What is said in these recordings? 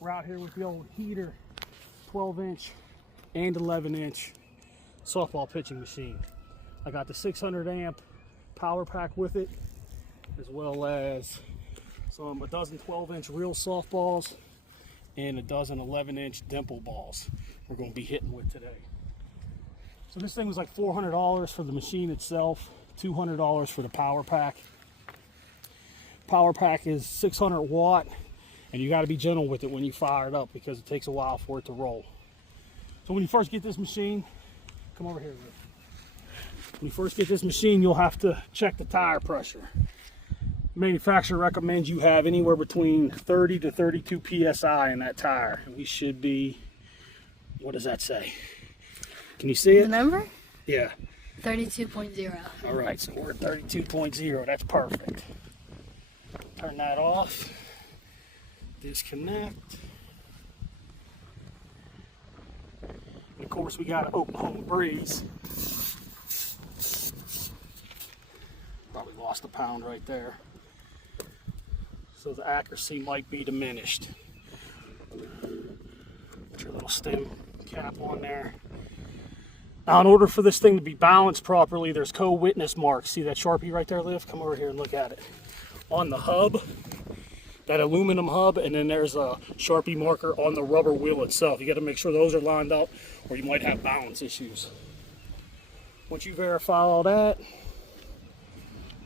We're out here with the old heater 12-inch and 11-inch softball pitching machine. I got the 600 amp power pack with it, as well as a dozen 12-inch real softballs and a dozen 11-inch Dimple balls we're going to be hitting with today. So this thing was like $400 for the machine itself, $200 for the power pack. Power pack is 600 watt, and you got to be gentle with it when you fire it up because it takes a while for it to roll. So when you first get this machine, come over here, Rick. When you first get this machine, you'll have to check the tire pressure. The manufacturer recommends you have anywhere between 30 to 32 psi in that tire. And we should be, what does that say? Can you see it? The number? Yeah. 32.0. All right, so we're at 32.0. That's perfect. Turn that off. Disconnect. And of course, we got an Oklahoma breeze. Probably lost a pound right there. So the accuracy might be diminished. Put your little stem cap on there. Now, in order for this thing to be balanced properly, there's co-witness marks. See that Sharpie right there, Liv? Come over here and look at it. On the hub, that aluminum hub, and then there's a Sharpie marker on the rubber wheel itself. You got to make sure those are lined up or you might have balance issues. Once you verify all that,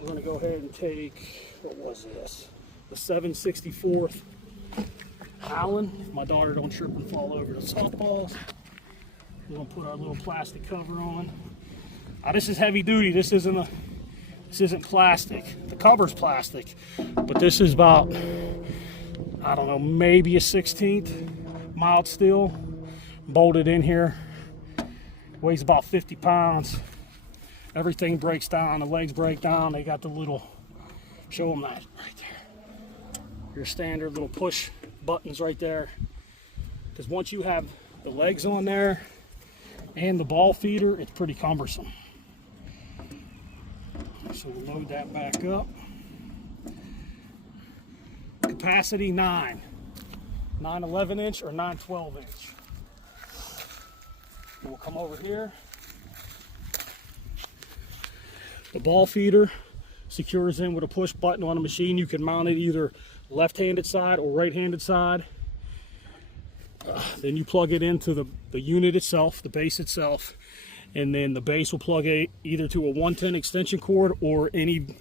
we're going to go ahead and take, what was this? The 7/64 Allen. My daughter don't trip and fall over the softballs. We're going to put our little plastic cover on. Now, this is heavy duty. This isn't plastic. The cover's plastic, but this is about, I don't know, maybe a 1/16 mild steel bolted in here. Weighs about 50 pounds. Everything breaks down. The legs break down. They got the little, show them that right there. Your standard little push buttons right there. Because once you have the legs on there and the ball feeder, it's pretty cumbersome. So we'll load that back up. Capacity 9. 9 11-inch or 9 12-inch. We'll come over here. The ball feeder secures in with a push button on the machine. You can mount it either left-handed side or right-handed side. Then you plug it into the unit itself, the base itself, and then the base will plug either to a 110 extension cord or any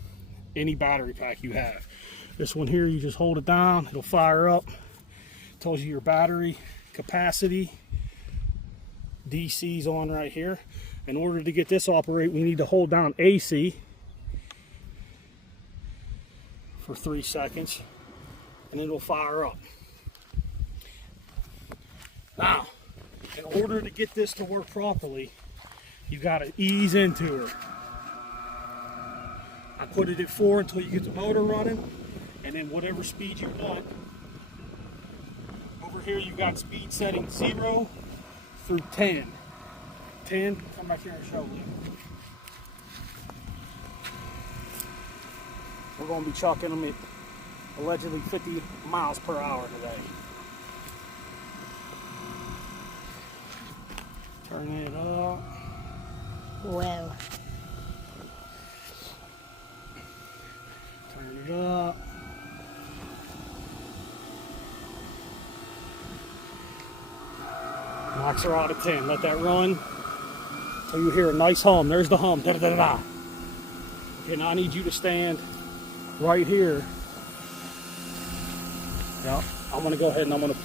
battery pack you have. This one here, you just hold it down, it'll fire up. It tells you your battery capacity. DC's on right here. In order to get this operate, we need to hold down AC for 3 seconds, and it'll fire up. Now, in order to get this to work properly, you got to ease into it. I put it at 4 until you get the motor running, and then whatever speed you want. Over here you got speed setting 0 through 10. 10, come back here and show me. We're going to be chucking them at allegedly 50 miles per hour today. Turn it up. Wow. Turn it up. Knocks her out of 10. Let that run until you hear a nice hum. There's the hum. Da, da, da, da. Okay, now I need you to stand right here. Yep. I'm going to go ahead and I'm going to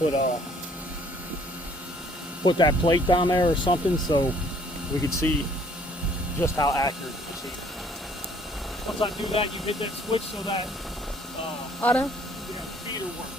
put that plate down there or something so we can see just how accurate the machine is. Once I do that, you hit that switch so that Auto. Feeder works.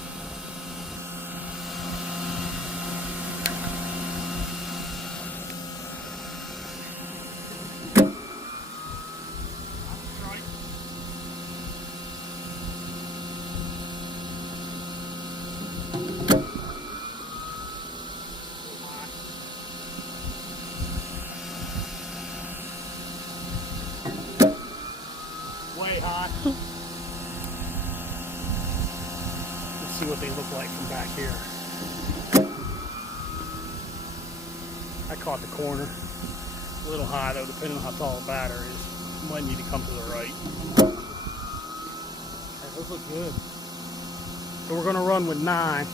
Way hot. Let's see what they look like from back here. I caught the corner. A little high though, depending on how tall the batter is. You might need to come to the right. Okay, those look good. So we're gonna run with 9.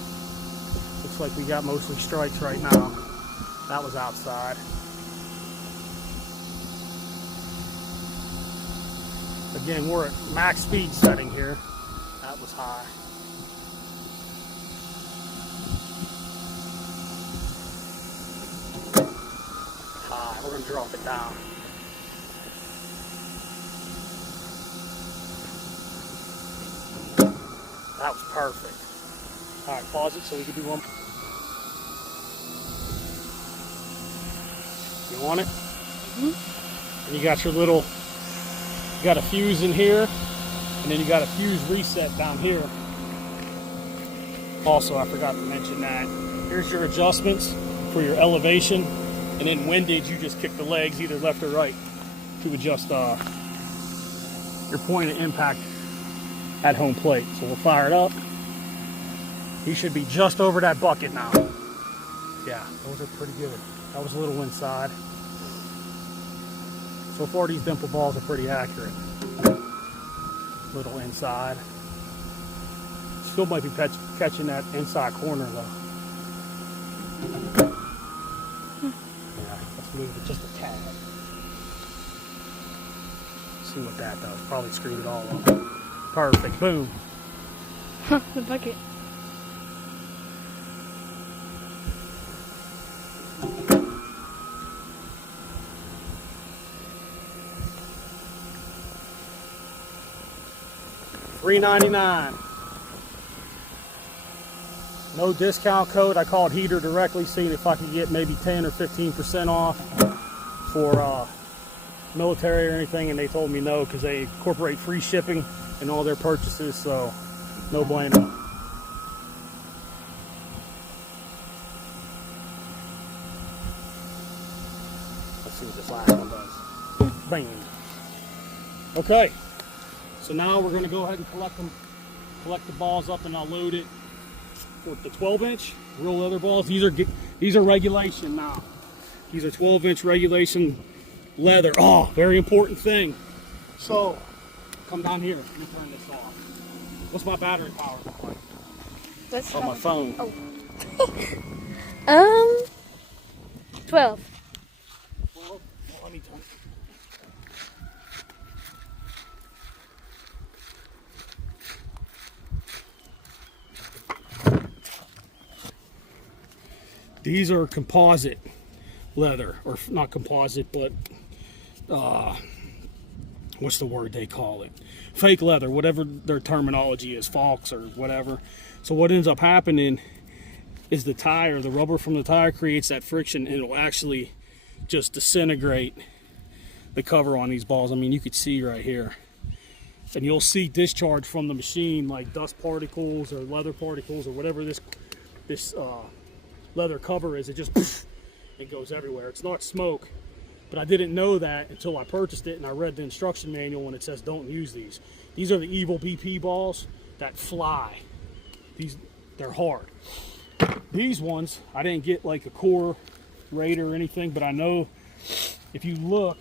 Looks like we got mostly strikes right now. That was outside. Again, we're at max speed setting here. That was high. High. We're going to drop it down. That was perfect. All right, pause it so we can do one. You want it? Mm-hmm. And you got your little, you got a fuse in here, and then you got a fuse reset down here. Also, I forgot to mention that. Here's your adjustments for your elevation, and then windage, you just kick the legs either left or right to adjust your point of impact at home plate. So we'll fire it up. You should be just over that bucket now. Yeah, those are pretty good. That was a little inside. So far, these Dimple balls are pretty accurate. Little inside. Still might be catching that inside corner though. Yeah, let's move it just a tad. See what that does. Probably screwed it all up. Perfect. Boom. The bucket. $3.99. No discount code. I called Heater directly, seeing if I could get maybe 10 or 15% off for military or anything, and they told me no because they incorporate free shipping in all their purchases, so no bueno. Let's see what this last one does. Bam. Okay. So now we're going to go ahead and collect the balls up, and I'll load it for the 12-inch real leather balls. These are regulation now. These are 12-inch regulation leather. Oh, very important thing. So come down here. Let me turn this off. What's my battery power look like? What's on my phone? Oh. 12. Well, let me turn it. These are composite leather, or not composite, but what's the word they call it? Fake leather, whatever their terminology is, falks or whatever. So what ends up happening is the tire, the rubber from the tire creates that friction, and it'll actually just disintegrate the cover on these balls. I mean, you could see right here. And you'll see discharge from the machine, like dust particles or leather particles or whatever this leather cover is. It just it goes everywhere. It's not smoke, but I didn't know that until I purchased it and I read the instruction manual, and it says don't use these. These are the evil BP balls that fly. They're hard. These ones I didn't get like a core rate or anything, but I know if you look,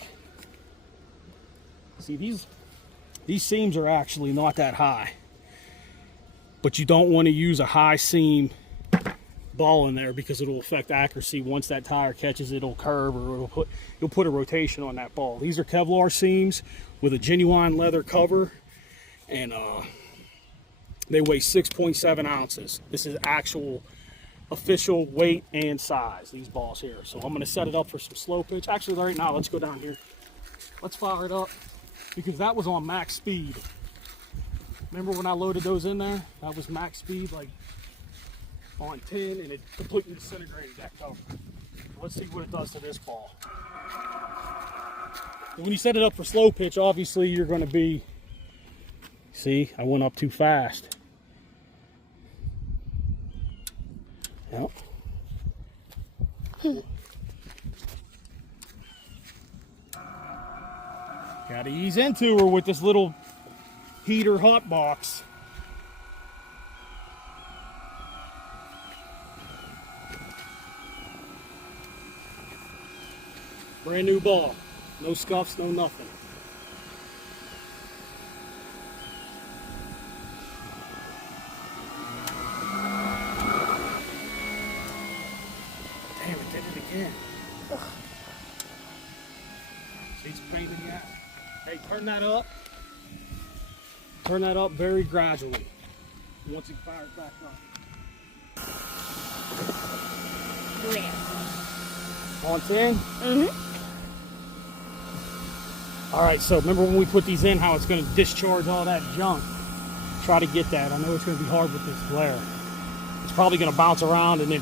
see these seams are actually not that high, but you don't want to use a high seam ball in there because it'll affect accuracy. Once that tire catches, it'll curve, or you'll put a rotation on that ball. These are Kevlar seams with a genuine leather cover, and they weigh 6.7 ounces. This is actual official weight and size, these balls here. So I'm going to set it up for some slow pitch. Actually, right now, let's go down here. Let's fire it up because that was on max speed. Remember when I loaded those in there? That was max speed, like on 10, and it completely disintegrated that cover. Let's see what it does to this ball. When you set it up for slow pitch, obviously you're going to be, see, I went up too fast. Yep. Got to ease into her with this little Heater Hotbox. Brand new ball. No scuffs, no nothing. Damn, it did it again. Ugh. She's a pain in the ass. Hey, turn that up. Turn that up very gradually. Once it fires back up. On 10? Mm-hmm. All right, so remember when we put these in, how it's going to discharge all that junk? Try to get that. I know it's going to be hard with this glare. It's probably going to bounce around and then...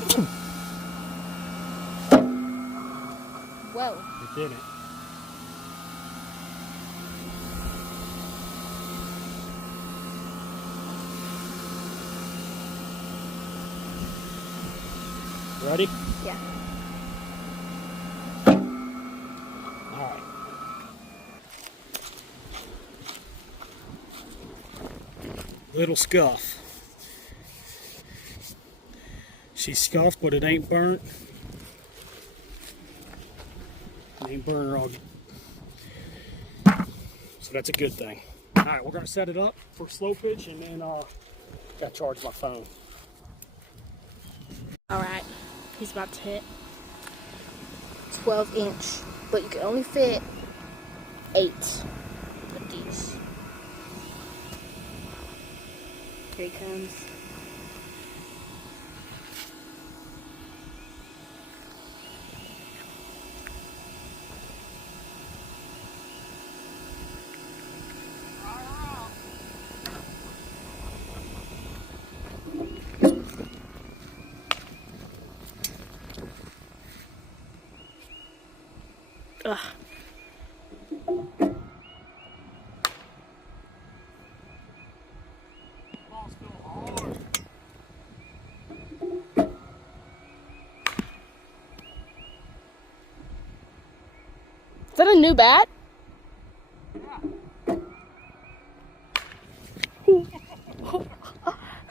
Whoa. It didn't. Ready? Yeah. All right. Little scuff. She's scuffed, but it ain't burnt. It ain't burnt her all. So that's a good thing. All right, we're gonna set it up for slow pitch, and then gotta charge my phone. All right. He's about to hit 12-inch, but you can only fit 8 of these. Here he comes. Ugh. Ball's still hard. Is that a new bat?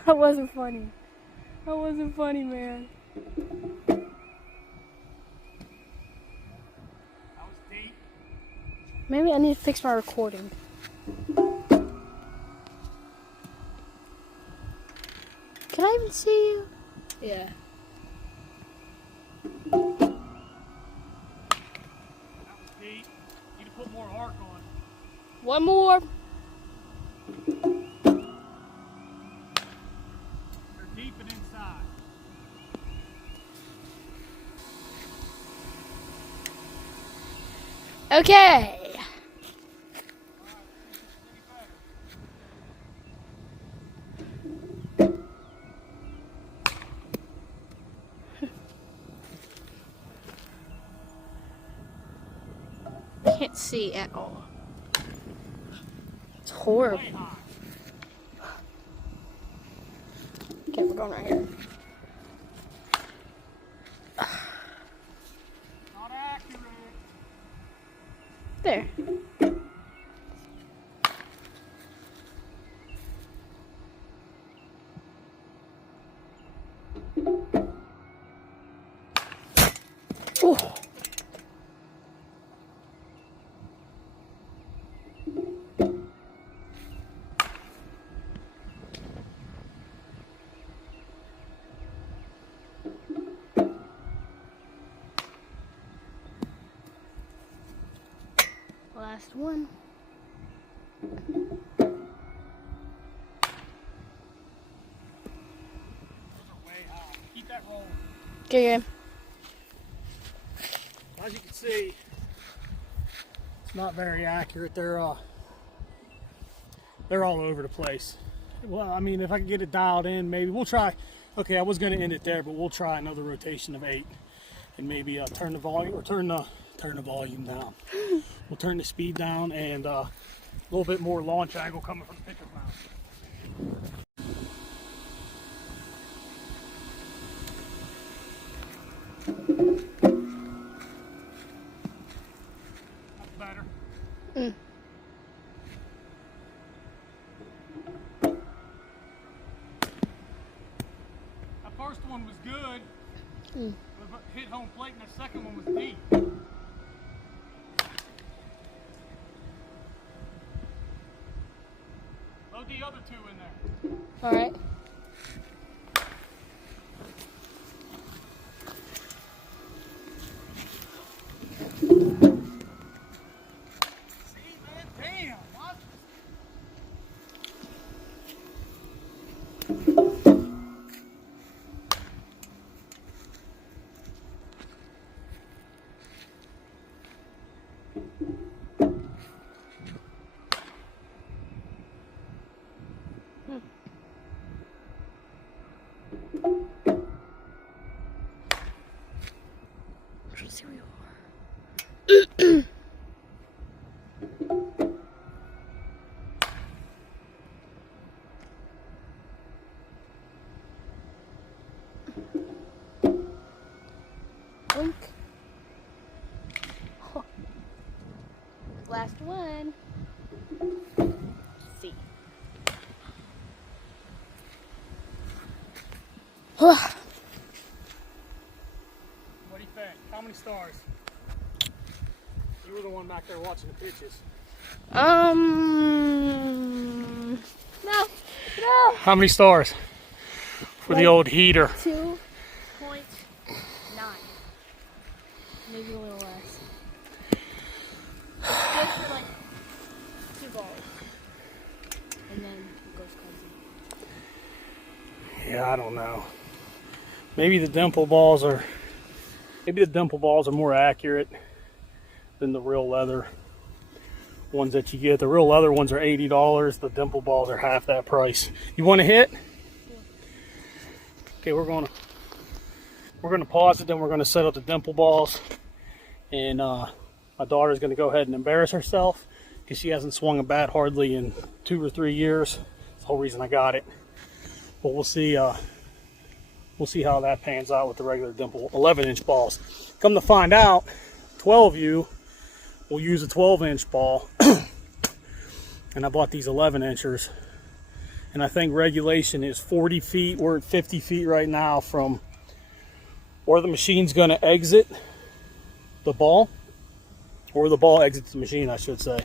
That wasn't funny. That wasn't funny, man. That was deep. Maybe I need to fix my recording. Can I even see you? Yeah. That was deep. Need to put more arc on. One more. They're deep and inside. Okay. Can't see at all. It's horrible. Okay, we're going right here. Not accurate. There. Ooh. Last one. Those are way high. Keep that rolling. Okay. As you can see, it's not very accurate. They're all over the place. Well, I mean, if I can get it dialed in, maybe we'll try. Okay, I was going to end it there, but we'll try another rotation of 8, and maybe turn the volume or turn the volume down. We'll turn the speed down and a little bit more launch angle coming from the pickup mount. That's better. That first one was good. It hit home plate, and the second one was deep. the other two in there. All right. See, man, damn. Watch Let's see where you are. Blink. Oh. Last one. Let's see. What do you think? How many stars? You were the one back there watching the pitches. No. How many stars for the old heater? 2.9. Maybe a little less. It's good for like 2 balls. And then it goes crazy. Yeah, I don't know. Maybe the Dimple balls are more accurate than the real leather ones that you get. The real leather ones are $80. The Dimple balls are half that price. You want to hit? Okay, we're gonna pause it, then we're gonna set up the Dimple balls, and my daughter's gonna go ahead and embarrass herself because she hasn't swung a bat hardly in 2 or 3 years. That's the whole reason I got it. But we'll see how that pans out with the regular Dimple 11-inch balls. Come to find out, 12U will use a 12-inch ball, and I bought these 11-inchers. And I think regulation is 40 feet. We're at 50 feet right now from where the machine's going to exit the ball, or the ball exits the machine, I should say,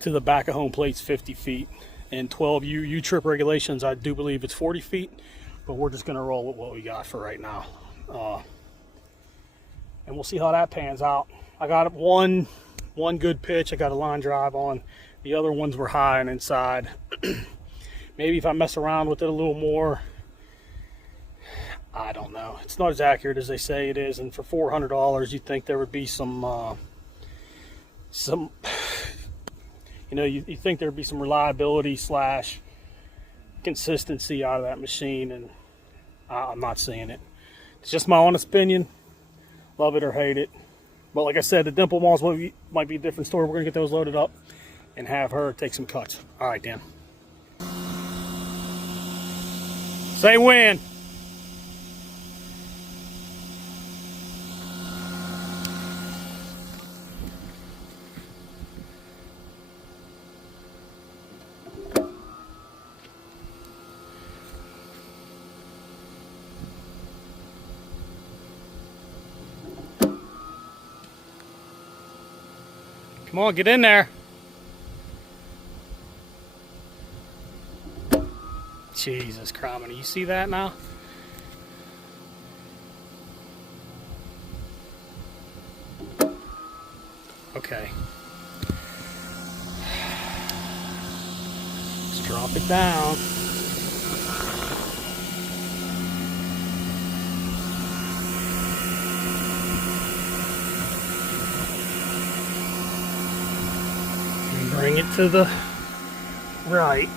to the back of home plate's 50 feet. And 12U U-trip regulations, I do believe it's 40 feet, but we're just going to roll with what we got for right now. And we'll see how that pans out. I got one good pitch. I got a line drive on. The other ones were high and inside. Maybe if I mess around with it a little more, I don't know. It's not as accurate as they say it is, and for $400, you'd think there would be some you think there'd be some reliability / consistency out of that machine, and I'm not seeing it. It's just my honest opinion. Love it or hate it. But like I said, the Dimple balls might be a different story. We're gonna get those loaded up and have her take some cuts. All right, Dan. Say when. Come on, get in there. Jesus Christ, you see that now? Okay. Let's drop it down. And bring it to the right.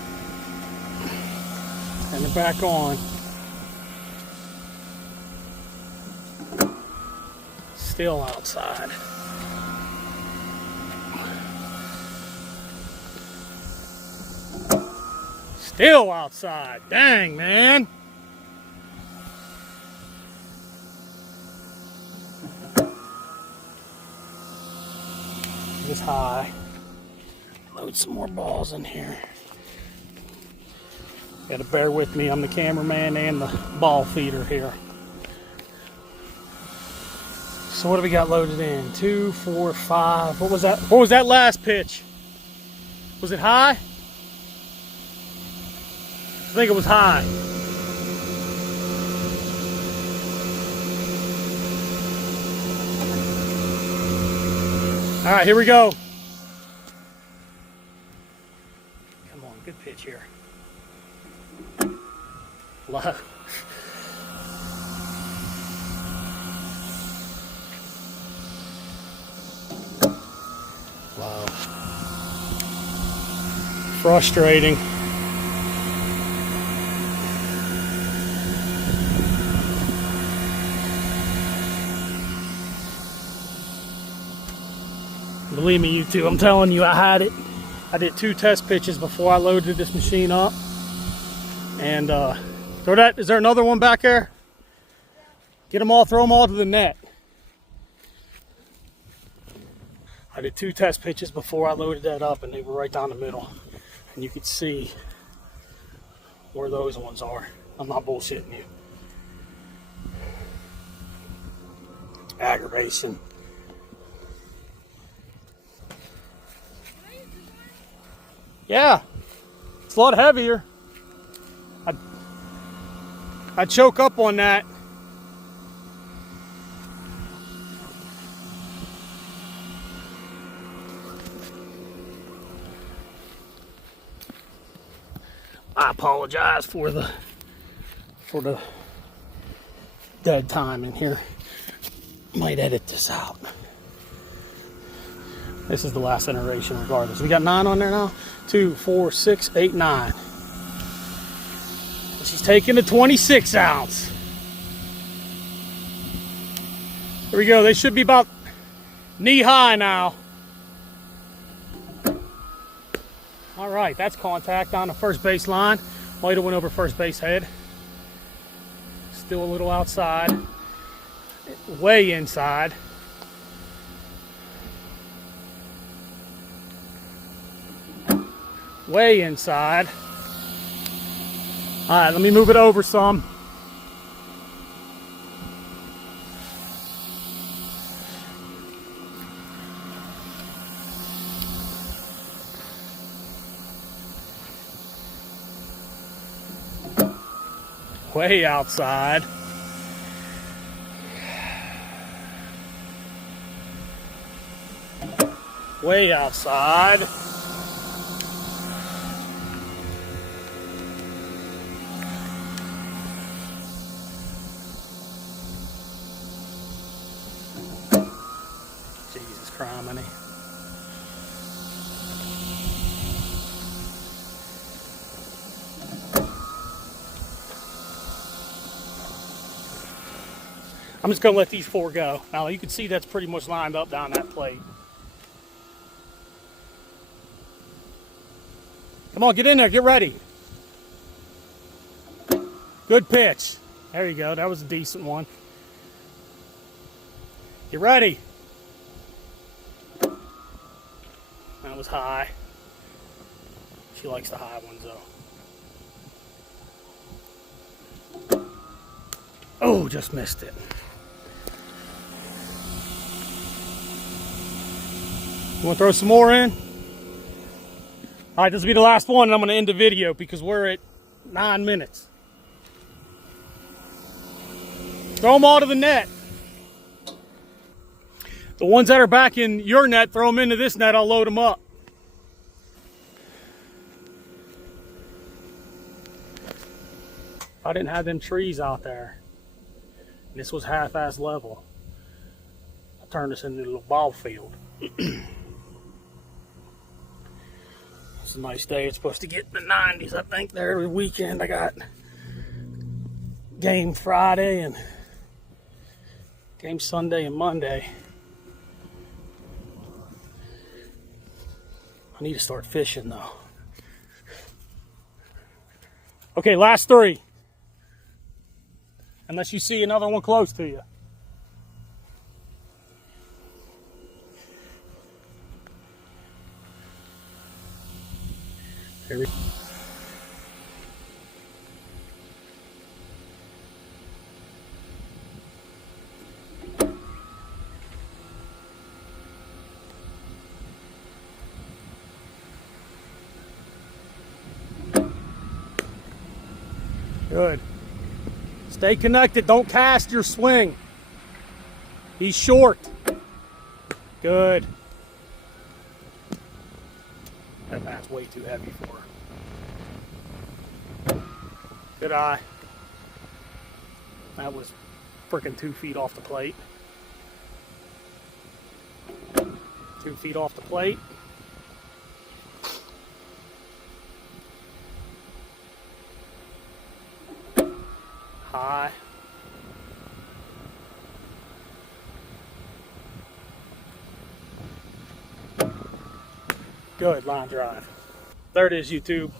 And it back on. Still outside. Still outside. Dang, man. It was high. Load some more balls in here. Gotta bear with me, I'm the cameraman and the ball feeder here. So what do we got loaded in? 2, 4, 5. What was that? What was that last pitch? Was it high? I think it was high. All right, here we go. Come on, good pitch here. Low. Wow. Frustrating. Believe me, you two, I'm telling you, I had it. I did 2 test pitches before I loaded this machine up. And throw that. Is there another one back there? Get them all, throw them all to the net. I did 2 test pitches before I loaded that up, and they were right down the middle. And you could see where those ones are. I'm not bullshitting you. Aggravation. Yeah, it's a lot heavier. I choke up on that. I apologize for the dead time in here. Might edit this out. This is the last iteration regardless. We got 9 on there now. 2, 4, 6, 8, 9. And she's taking the 26 ounce. Here we go. They should be about knee high now. All right, that's contact on the first base line. Might have went over first base head. Still a little outside. Way inside. Way inside. All right, let me move it over some. Way outside. Way outside. Jesus criminy. I'm just going to let these 4 go. Now you can see that's pretty much lined up down that plate. Come on, get in there, get ready. Good pitch. There you go, that was a decent one. Get ready. That was high. She likes the high ones though. Oh, just missed it. You want to throw some more in? All right, this will be the last one, and I'm going to end the video because we're at 9 minutes. Throw them all to the net. The ones that are back in your net, throw them into this net, I'll load them up. I didn't have them trees out there. This was half-ass level. I turned this into a little ball field. It's a nice day. It's supposed to get in the 90s, I think, there every weekend. I got game Friday and game Sunday and Monday. I need to start fishing, though. Okay, last 3. Unless you see another one close to you. Here we go. Good. Stay connected. Don't cast your swing. He's short. Good. That bat's way too heavy for her. Good eye. That was freaking 2 feet off the plate. 2 feet off the plate. High. Good line drive. There it is, YouTube.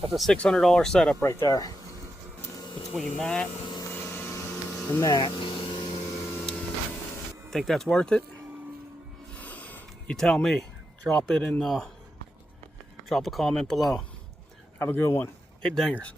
That's a $600 setup right there. Between that and that. Think that's worth it? You tell me. Drop it in, drop a comment below. Have a good one. Hit dingers.